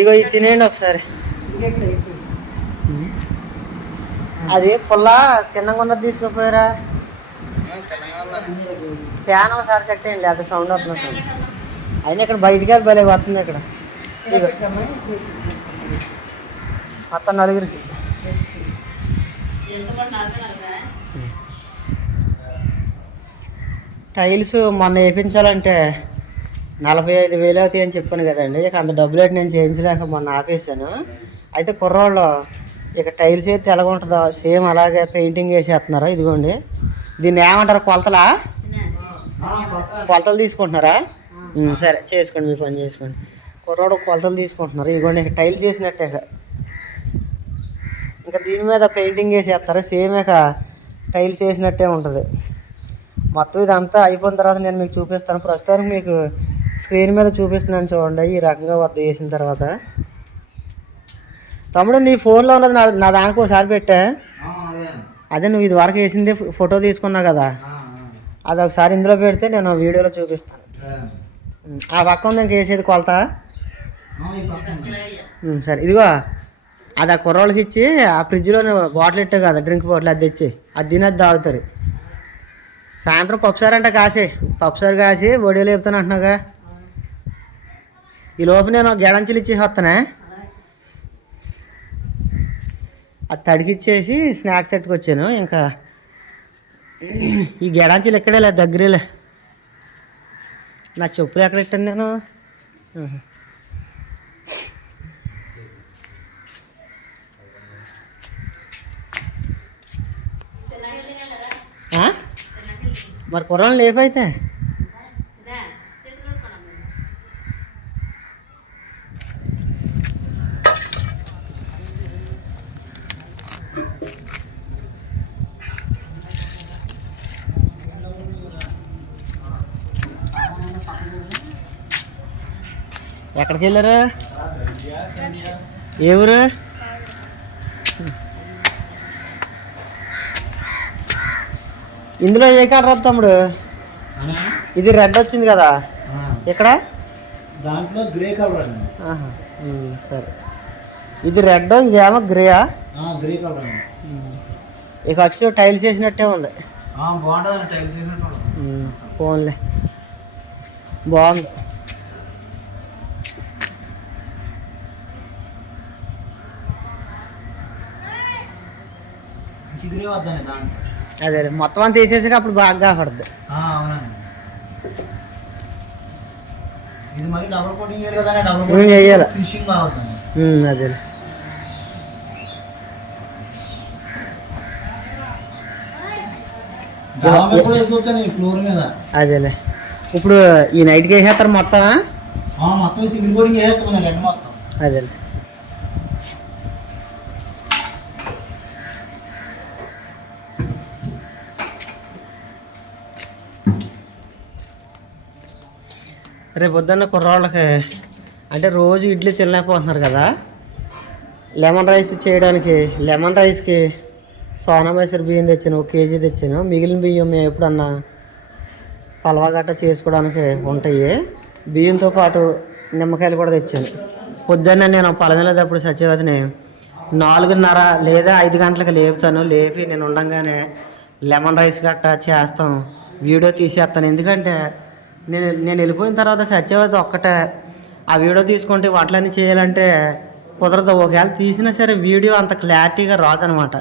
ఇగో ఇది తినేయండి ఒకసారి. అది పుల్ల తిన్నగా ఉన్నది ఫ్యాన్ ఒకసారి కట్టేయండి అది సౌండ్ అవుతున్నట్టు అయినా ఇక్కడ బయటికి వెళ్ళి భలే వస్తుంది ఇక్కడ. మొత్తం నలుగురికి. టైల్స్ మొన్న వేయించాలంటే నలభై ఐదు వేలు అవుతాయి అని చెప్పాను కదండి. ఇక అంత డబ్బులు అయితే నేను చేయించలేక మొన్న ఆపేసాను అయితే కుర్రోళ్ళు ఇక టైల్స్ అయితే ఎలాగుంటుందో సేమ్ అలాగే పెయింటింగ్ వేసేస్తున్నారు ఇదిగోండి. దీన్ని ఏమంటారు కొలతలా? కొలతలు తీసుకుంటున్నారా? సరే చేసుకోండి మీ పని చేసుకోండి. కుర్రోడు కొలతలు తీసుకుంటున్నారు. ఇదిగోండి ఇక టైల్స్ వేసినట్టే ఇంకా దీని మీద పెయింటింగ్ వేసేస్తారు? సేమ్ ఇక టైల్స్ వేసినట్టే ఉంటుంది. మొత్తం ఇదంతా అయిపోయిన తర్వాత నేను మీకు చూపిస్తాను. ప్రస్తుతానికి మీకు స్క్రీన్ మీద చూపిస్తున్నాను చూడండి ఈ రకంగా వద్ద వేసిన తర్వాత. తమ్ముడు నీ ఫోన్లో ఉన్నది నా నా దానికి ఒకసారి పెట్టా. అదే. నువ్వు ఇది వరకు వేసింది ఫోటో తీసుకున్నావు కదా. అది ఒకసారి ఇందులో పెడితే నేను వీడియోలో చూపిస్తాను. ఆ. పక్క ఉంది ఇంక వేసేది కొలత. సరే ఇదిగో. అది ఆ కుర్రోళ్ళకి ఇచ్చి ఆ ఫ్రిడ్జ్లో బాటిల్ ఇట్టావు కదా డ్రింక్ బాటిల్ అది తెచ్చి అది తిని అది తాగుతారు. సాయంత్రం పప్పుసారు అంట కాసి పప్పుసారు కాసి ఒడియోలు చెప్తాను అంటున్నాగా ఈ లోపు నేను గెడంచిలు ఇచ్చేసి వస్తానే అది తడికిచ్చేసి స్నాక్స్ సెట్కి ఇంకా ఈ గెడాంచీలు ఎక్కడే లేదు దగ్గరేలే నా చెప్పులు ఎక్కడ పెట్టాను నేను? మరి కుర్రాళ్ళు లేపైతే? ఎక్కడికి వెళ్ళారు? ఏ ఊరు? ఇందులో ఏ కలర్ తమ్ముడు? ఇది రెడ్ వచ్చింది కదా. ఇక్కడ దాంట్లో గ్రే కలర్ సరే. ఇది రెడ్ ఇదేమో గ్రేయా గ్రే కలర్ ఇక వచ్చి టైల్స్ వేసినట్టే ఉంది. బాగుంటుంది టైల్స్ వేసినట్టు పోన్లే. బాగుంది. ఇంక గ్రే వద్దండి దాంట్లో అదే. మొత్తం అంతా వేసేసాక అప్పుడు బాగా కాపాడుద్ది. అవునండి. ఇది మరి డబుల్ కోటింగ్ వేయాలి కదా డబుల్ ఉమ్, వేయాలి. ఫినిషింగ్ బాగుందండి ఉమ్, అదే అదేలే ఇప్పుడు ఈ నైట్కి వేసేస్తారు మొత్తం మొత్తం సింగిల్ కోటింగ్ వేసేస్తాం మొత్తం. అదేలే రేపు పొద్దున్న కుర్రాళ్ళకి అంటే రోజు ఇడ్లీ తినలేకపోతున్నారు కదా. లెమన్ రైస్ చేయడానికి లెమన్ రైస్కి సోనా మైసూర్ బియ్యం తెచ్చాను ఒక కేజీ తెచ్చాను. మిగిలిన బియ్యం మేము ఎప్పుడన్నా పలవా గట్ట చేసుకోవడానికి ఉంటాయి. బియ్యంతో పాటు నిమ్మకాయలు కూడా తెచ్చాను. పొద్దున్న నేను పొలం సత్యవతిని నాలుగున్నర లేదా ఐదు గంటలకు లేపుతాను. లేపి నేను ఉండంగానే లెమన్ రైస్ గట్ట చేస్తాం. వీడియో తీసేస్తాను. ఎందుకంటే నేను నేను వెళ్ళిపోయిన తర్వాత సత్యవతి ఒక్కటే. ఆ వీడియో తీసుకుంటే వాటిలన్నీ చేయాలంటే కుదరదు. ఒకవేళ తీసినా సరే వీడియో అంత క్లారిటీగా రాదనమాట.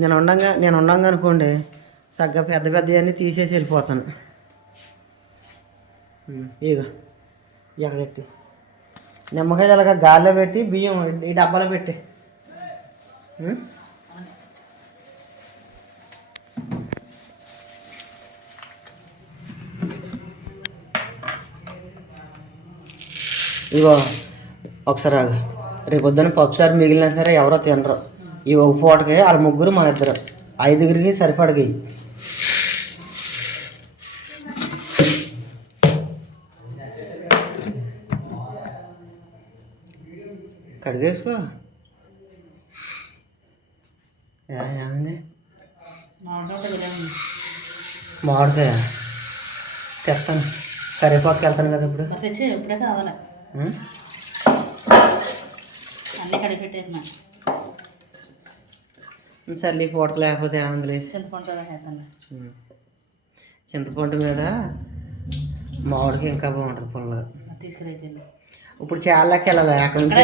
నేను ఉండంగా నేను ఉండంగా అనుకోండి సగ్గా పెద్ద పెద్దవన్నీ తీసేసి వెళ్ళిపోతాను. ఇక ఎక్కడెట్టి నిమ్మకాయ అలాగా గాల్లో పెట్టి బియ్యం ఈ డబ్బాలో పెట్టి. ఇగో ఒకసారి ఆగు. రేపు పొద్దున్న పప్పుసారి మిగిలినా సరే ఎవరో తినరు. ఈ ఒక పూటకి వాళ్ళ ముగ్గురు మా ఇద్దరు. ఐదుగురికి సరిపడగా కడిగేసుకో. ఏమైంది? మామిడికాయ. తెస్తాను. కరివేపాకు వెళ్తాను కదా ఇప్పుడు. తెచ్చి ఇప్పుడే కావాలి. అన్నీ సర్లీ పూటకు లేకపోతే ఏముంది చింతపండు వేస్తాను. చింతపండు మీద మామిడికి ఇంకా బాగుంటుంది పుల్లగా. తీసుకురైతే ఇప్పుడు చాలా వెళ్ళాలి? అక్కడ నుంచి?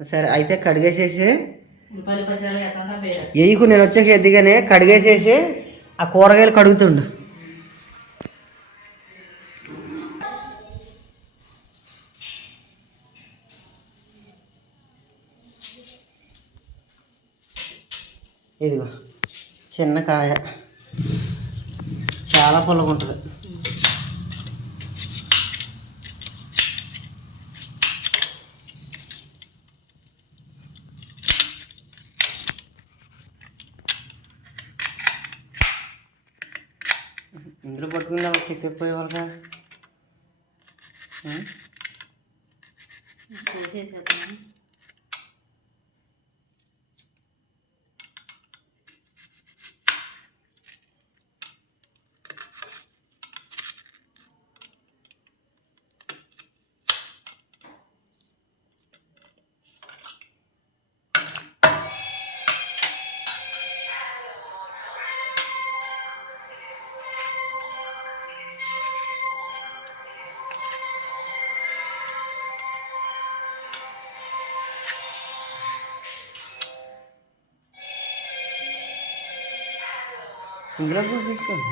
సరే అయితే కడిగేసేసి వేయకు నేను వచ్చాక ఎద్దిగానే కడిగేసేసి ఆ కూరగాయలు కడుగుతుండు. ఇదిగో చిన్న కాయ. చాలా పుల్లగా ఉంటుంది ఇందులో పట్టుకుందా చెక్కిపోయే వాళ్ళగా చేసేద్దాం. ఇందులో పోసేసుకోండి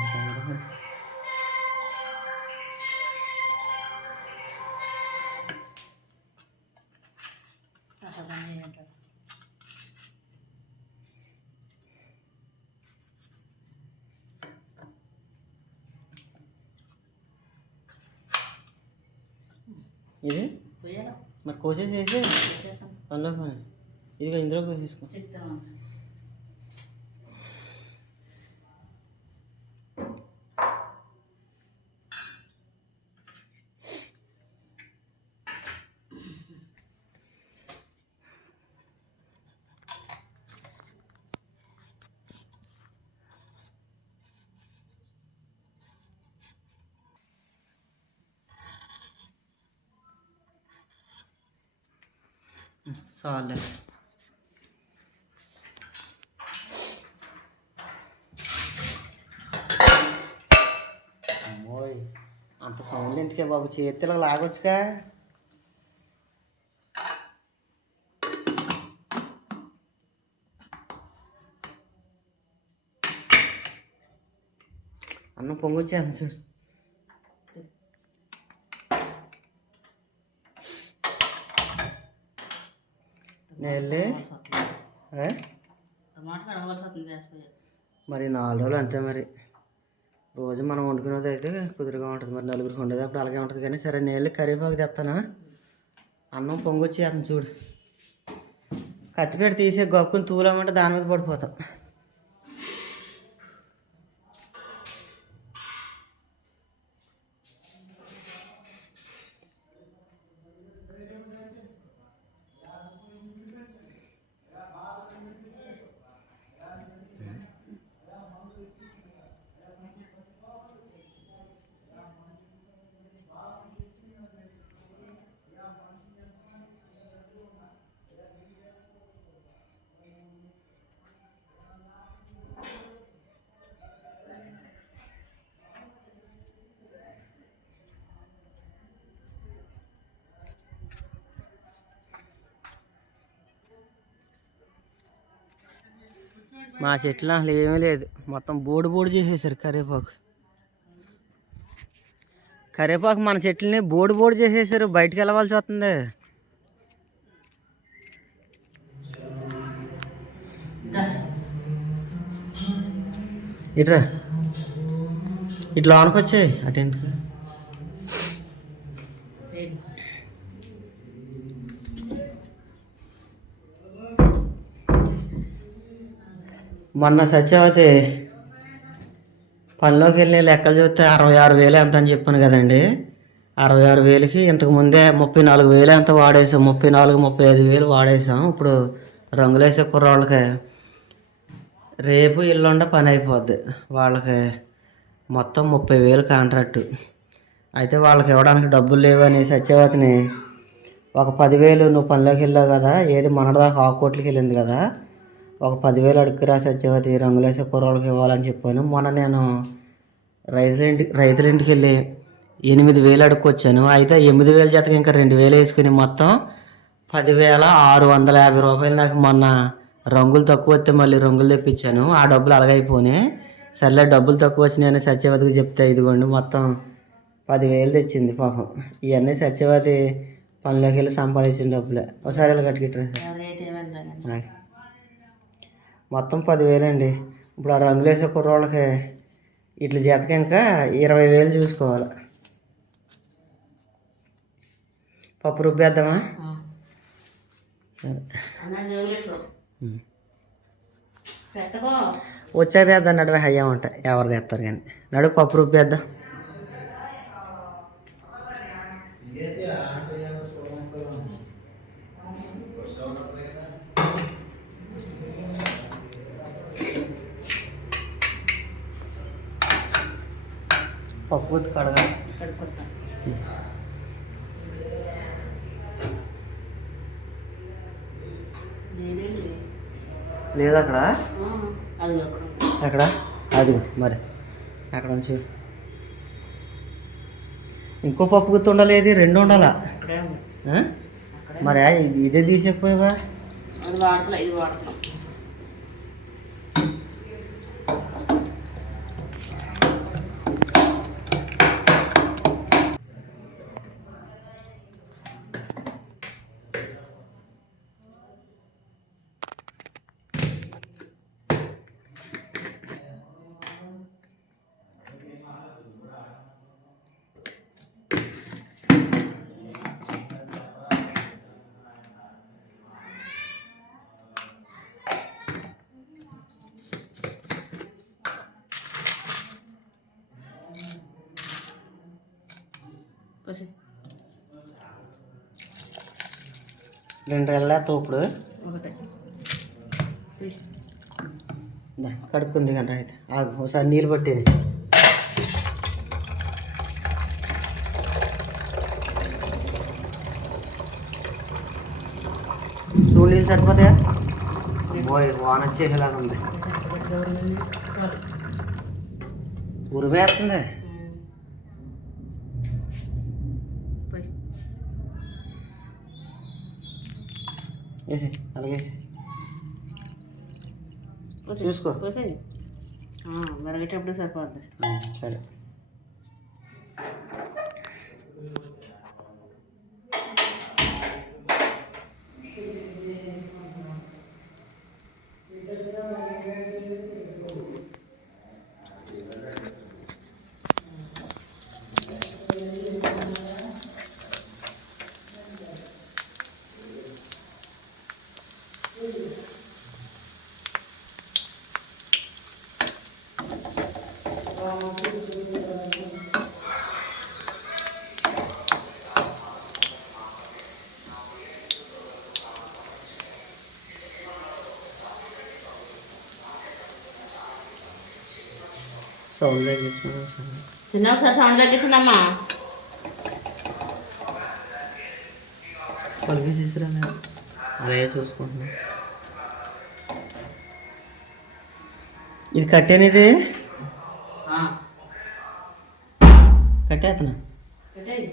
ఇది పోయాలా మరి కోసేసేసి చేసేస్తాను అందులో పని ఇదిగో ఇందులో పోసేసుకో చాలే అంత సౌండ్ ఎందుకే బాబు? చేతిలో లాగొచ్చుగా. అన్నం పొంగొచ్చాను చూడు. పోయి మరి నాలుగు రోజులు అంతే మరి. రోజు మనం వండుకునేది అయితే కుదురుగా ఉంటుంది. మరి నలుగురికి ఉండేది అప్పుడు అలాగే ఉంటుంది. కానీ సరే నేను కరివేపాకు తెస్తాను అన్నం పొంగొచ్చి అతను చూడు. కత్తిపేట తీసే గొప్పని తూలమంటే దాని మీద పడిపోతాం. మా చెట్లు అసలు ఏమీ లేదు. మొత్తం బోడు బోడు చేసేసారు కరివేపాకు కరివేపాకు మన చెట్లని బోడు బోడు చేసేసారు. బయటికి వెళ్ళవలసి వస్తుంది. ఇట్రా. ఇట్లా అనుకొచ్చాయి అటు ఎందుకు? మొన్న సత్యవతి పనిలోకి వెళ్ళి లెక్కలు చూస్తే అరవై ఆరు వేలు ఎంత అని చెప్పాను కదండి. అరవై ఆరు వేలకి ఇంతకు ముందే ముప్పై నాలుగు వేలు ఎంత వాడేసాం? ముప్పై నాలుగు ముప్పై ఐదు వేలు వాడేసాం. ఇప్పుడు రంగులేసే కుర్రాళ్ళకి రేపు ఇల్లుండ పని అయిపోద్ది. వాళ్ళకి మొత్తం ముప్పై వేలు కాంట్రాక్టు. అయితే వాళ్ళకి ఇవ్వడానికి డబ్బులు లేవని సత్యవతిని ఒక పదివేలు నువ్వు పనిలోకి వెళ్ళావు కదా ఏది మొన్నటిదాకా ఆకోట్లకి వెళ్ళింది కదా ఒక పదివేలు అడుగురా సత్యవతి రంగులేసే కుర్రోళ్ళకి ఇవ్వాలని చెప్పాను. మొన్న నేను రైతుల ఇంటి రైతుల ఇంటికి వెళ్ళి ఎనిమిది వేలు అడుక్కొచ్చాను అయితే ఎనిమిది వేల జతకి ఇంకా రెండు వేలు వేసుకుని మొత్తం పదివేల ఆరు వందల యాభై రూపాయలు నాకు మొన్న రంగులు తక్కువ వస్తే మళ్ళీ రంగులు తెప్పించాను. ఆ డబ్బులు అలాగైపోయినాయి సర్లే డబ్బులు తక్కువ వచ్చినాయని సత్యవతికి చెప్తే ఇదిగోండి మొత్తం పదివేలు తెచ్చింది పాపం. ఇవన్నీ సత్యవతి పనిలోకి వెళ్ళి సంపాదించిన డబ్బులే. ఒకసారి ఇలా కట్టుకిట్టరా సార్. మొత్తం పదివేలండి. ఇప్పుడు ఆ రంగులు వేసే కుర్రోళ్ళకి ఇట్లా జతకి ఇంకా ఇరవై వేలు చూసుకోవాలి. పప్పు రుబ్బేద్దామా? సరే. వచ్చాక తెద్దాం నడువే హయ్యా ఉంటాయి ఎవరు తెస్తారు కానీ. నడువు పప్పు రుబ్బేద్దాం. పప్పు లేదేంటి లేదు అక్కడ అది అక్కడ ఎక్కడ? అదిగో మరి అక్కడ నుంచి ఇంకో పప్పు గుత్తి ఉండలేదు రెండు ఉండాలా? మరి ఇదే తీసేపోయావా రెండు ఒకటే. తీసి. దా, కడుక్కుంది గంట అయితే ఆగు ఒకసారి నీళ్ళు పట్టేది. నీళ్ళు సరిపోతాయా? పోయి వాన వచ్చేసేలాగా ఉంది. ఉరిమేస్తుంది వేసి అలాగేసి పోసి. చూసుకో. మరగేటప్పుడు సరిపోద్ది సరే సౌండ్ చిన్న ఒకసారి సౌండ్ తగ్గించిందమ్మా పలికి తీసుకురా అలాగే చూసుకుంటున్నా. ఇది కట్టేనిది? కట్టేస్తున్నా పెట్టేయ్.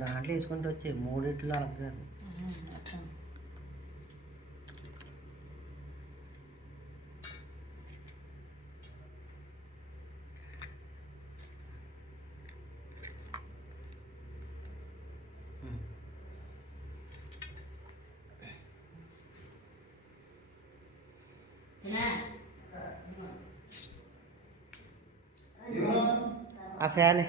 దాంట్లో వేసుకుంటూ వచ్చి మూడిట్లో అలా కాదు. ఆ ఫ్యాన్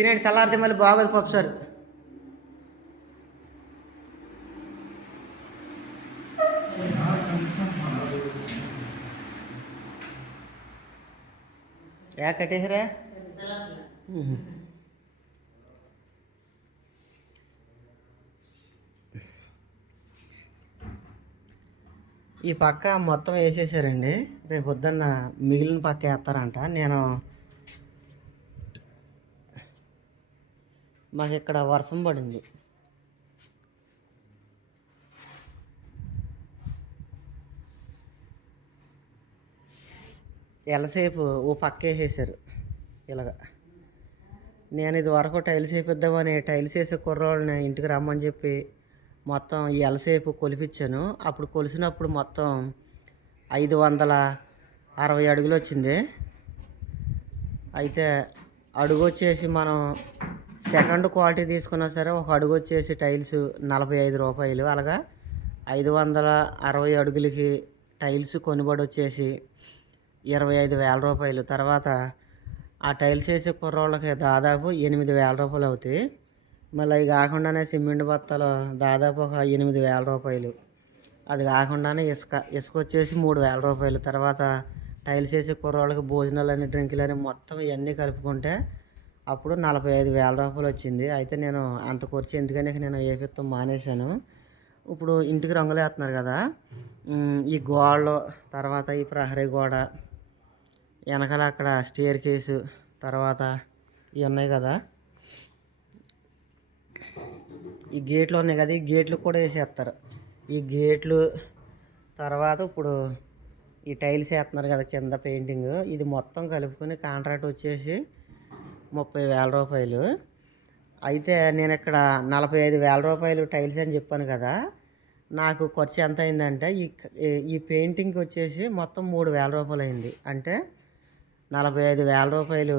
తినండి చల్లారితే మళ్ళీ బాగోదు పప్పు సార్. యా కట్టేసరా ఈ పక్క మొత్తం వేసేసారండి. రేపు పొద్దున్న మిగిలిన పక్క వేస్తారంట. నేను మాకు ఇక్కడ వర్షం పడింది. ఎలసేపు ఓ పక్క వేసేసారు. ఇలాగ. నేను ఇది వరకు టైల్స్ వేపిద్దామని టైల్స్ వేసే కుర్రోళ్ళని ఇంటికి రమ్మని చెప్పి మొత్తం ఈ ఎలసేపు కొలిపించాను. అప్పుడు కొలిసినప్పుడు మొత్తం ఐదు వందల అరవై అడుగులు వచ్చింది. అయితే అడుగు వచ్చేసి మనం సెకండ్ క్వాలిటీ తీసుకున్నా సరే ఒక అడుగు వచ్చేసి టైల్స్ నలభై ఐదు రూపాయలు. అలాగా ఐదు వందల అరవై అడుగులకి టైల్స్ కొనుబడి వచ్చేసి ఇరవై ఐదు వేల రూపాయలు. తర్వాత ఆ టైల్స్ వేసే కుర్రోళ్ళకి దాదాపు ఎనిమిది వేల రూపాయలు అవుతాయి. మళ్ళీ అవి కాకుండానే సిమెంట్ బత్తలు దాదాపు ఒక ఎనిమిది వేల రూపాయలు. అది కాకుండానే ఇసుక ఇసుక వచ్చేసి మూడు వేల రూపాయలు. తర్వాత టైల్స్ వేసే కుర్రోళ్ళకి భోజనాలని డ్రింకులని మొత్తం ఇవన్నీ కలుపుకుంటే అప్పుడు నలభై ఐదు వేల రూపాయలు వచ్చింది. అయితే నేను అంత ఖర్చు ఎందుకని నేను వేపిస్తాం మానేశాను. ఇప్పుడు ఇంటికి రంగులు వేస్తున్నారు కదా ఈ గోడలు తర్వాత ఈ ప్రహరీ గోడ వెనకాల అక్కడ స్టేర్ కేసు తర్వాత ఇవి ఉన్నాయి కదా. ఈ గేట్లు ఉన్నాయి కదా ఈ గేట్లు కూడా వేసేస్తారు ఈ గేట్లు తర్వాత ఇప్పుడు ఈ టైల్స్ వేస్తున్నారు కదా కింద పెయింటింగ్. ఇది మొత్తం కలుపుకొని కాంట్రాక్ట్ వచ్చేసి ముప్పై వేల రూపాయలు. అయితే నేను ఇక్కడ నలభై ఐదు వేల రూపాయలు టైల్స్ అని చెప్పాను కదా నాకు ఖర్చు ఎంత అయిందంటే ఈ ఈ పెయింటింగ్కి వచ్చేసి మొత్తం మూడు వేల రూపాయలు అయింది అంటే నలభై ఐదు వేల రూపాయలు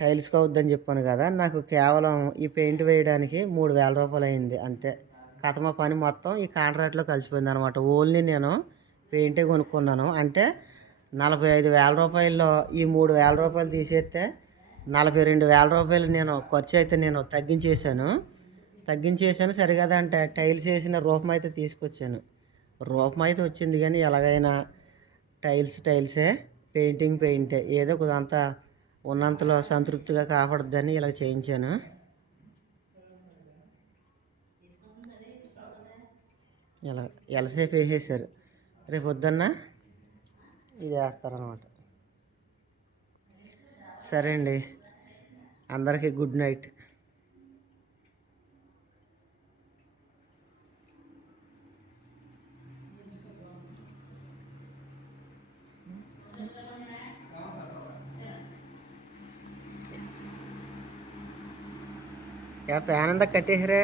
టైల్స్కి అవుద్దని చెప్పాను కదా నాకు కేవలం ఈ పెయింట్ వేయడానికి మూడు వేల రూపాయలు అయింది అంతే. కథమ పని మొత్తం ఈ కాంట్రాక్ట్లో కలిసిపోయింది అనమాట ఓన్లీ నేను పెయింటే కొనుక్కున్నాను. అంటే నలభై ఐదు వేల రూపాయల్లో ఈ మూడు వేల రూపాయలు తీసేస్తే నలభై రెండు వేల రూపాయలు నేను ఖర్చు అయితే నేను తగ్గించేశాను. తగ్గించేసాను సరిగా అంటే టైల్స్ వేసిన రూపం అయితే తీసుకొచ్చాను. రూపం అయితే వచ్చింది కానీ ఎలాగైనా టైల్స్ టైల్సే పెయింటింగ్ పెయింటే ఏదో కొంత ఉన్నంతలో సంతృప్తిగా కాపాడద్దని ఇలా చేయించాను. ఇలా ఎలసేపు వేసేసారు రేపు పొద్దున్న ఇది వేస్తారనమాట సరే అండి. అందరికీ గుడ్ నైట్ యా ఫ్యాన్ అంతా కట్టేసారా